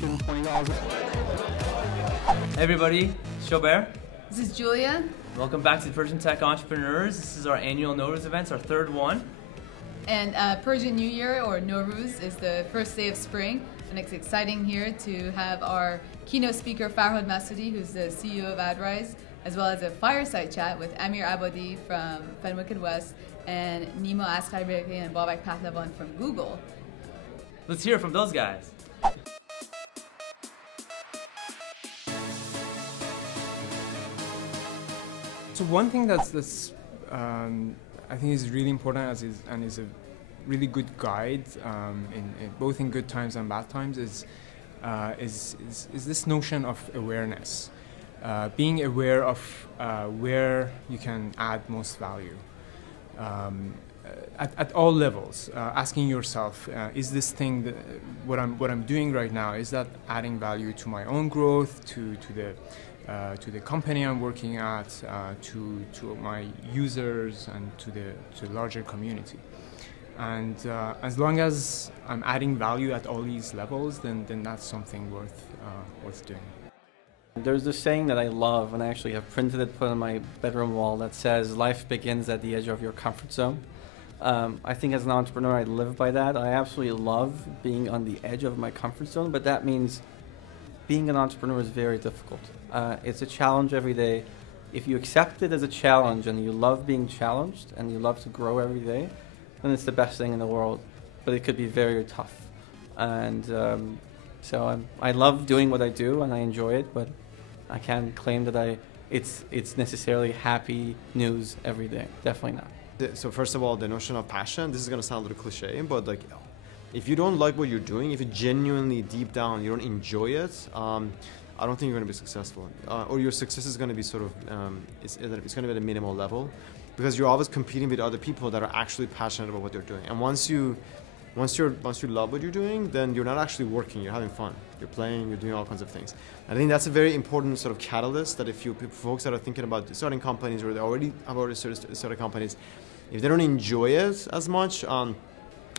$120. Hey everybody, Chaubert. This is Julia. Welcome back to the Persian Tech Entrepreneurs. This is our annual Nowruz event, our third one. And Persian New Year, or Nowruz, is the first day of spring. And it's exciting here to have our keynote speaker, Farhad Masoudi, who's the CEO of AdRise, as well as a fireside chat with Amir Abadi from Fenwick & West and Nimo Askarbeki and Babak Pahlavan from Google. Let's hear from those guys. So one thing that's I think is really important and is a really good guide in both in good times and bad times is this notion of awareness, being aware of where you can add most value at all levels. Asking yourself, is this thing that, what I'm doing right now, is that adding value to my own growth, to the company I'm working at, to my users, and to the larger community. And as long as I'm adding value at all these levels, then that's something worth doing. There's this saying that I love, and I actually have printed it, put on my bedroom wall, that says, life begins at the edge of your comfort zone. I think as an entrepreneur, I live by that. I absolutely love being on the edge of my comfort zone, but that means being an entrepreneur is very difficult. It's a challenge every day. If you accept it as a challenge and you love being challenged and you love to grow every day, then it's the best thing in the world. But it could be very tough. And so I love doing what I do and I enjoy it, but I can't claim that it's necessarily happy news every day. Definitely not. So first of all, the notion of passion, this is going to sound a little cliche, but like, if you don't like what you're doing, if you genuinely deep down you don't enjoy it, I don't think you're going to be successful, or your success is going to be sort of it's going to be at a minimal level, because you're always competing with other people that are actually passionate about what they're doing. And once you love what you're doing, then you're not actually working, you're having fun, you're playing, you're doing all kinds of things. And I think that's a very important sort of catalyst, that if you folks that are thinking about starting companies, or they already have already started companies, if they don't enjoy it as much,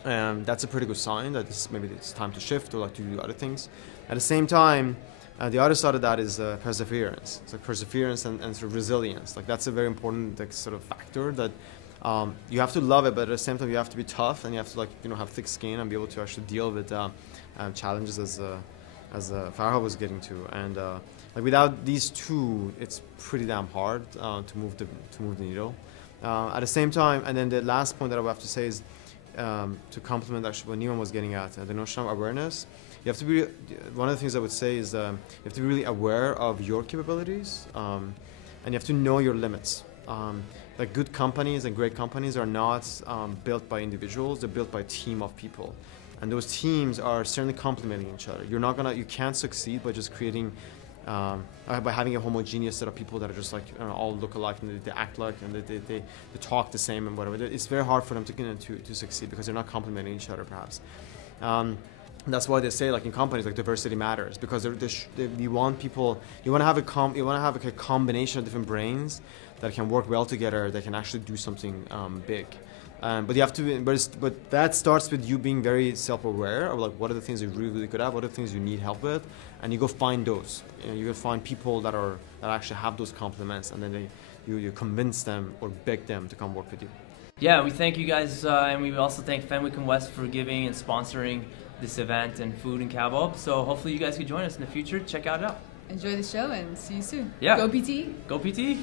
that's a pretty good sign that maybe it's time to shift or like to do other things. At the same time, the other side of that is perseverance. It's like perseverance and sort of resilience. Like that's a very important sort of factor, that you have to love it, but at the same time you have to be tough and you have to have thick skin and be able to actually deal with challenges as Farhad was getting to. And like without these two, it's pretty damn hard to move the needle. At the same time, and then the last point that I would have to say is, to complement actually what Nima was getting at, the notion of awareness. You have to be, one of the things I would say is you have to be really aware of your capabilities, and you have to know your limits. Like good companies and great companies are not built by individuals, they're built by a team of people. And those teams are certainly complementing each other. You can't succeed by just creating, by having a homogeneous set of people that are just like all look alike and they act like and they talk the same and whatever. It's very hard for them to succeed because they're not complementing each other, perhaps. That's why they say, like in companies, like diversity matters, because you want people, you want to have a combination of different brains that can work well together, that can actually do something big. But you have to, but that starts with you being very self-aware of like what are the things you're really good at, what are the things you need help with, and you go find those. You go find people that actually have those complements, and then you convince them or beg them to come work with you. Yeah, we thank you guys, and we also thank Fenwick & West for giving and sponsoring this event and food and kebab. So hopefully you guys can join us in the future. Check it out. Enjoy the show and see you soon. Yeah. Go PTE. Go PTE.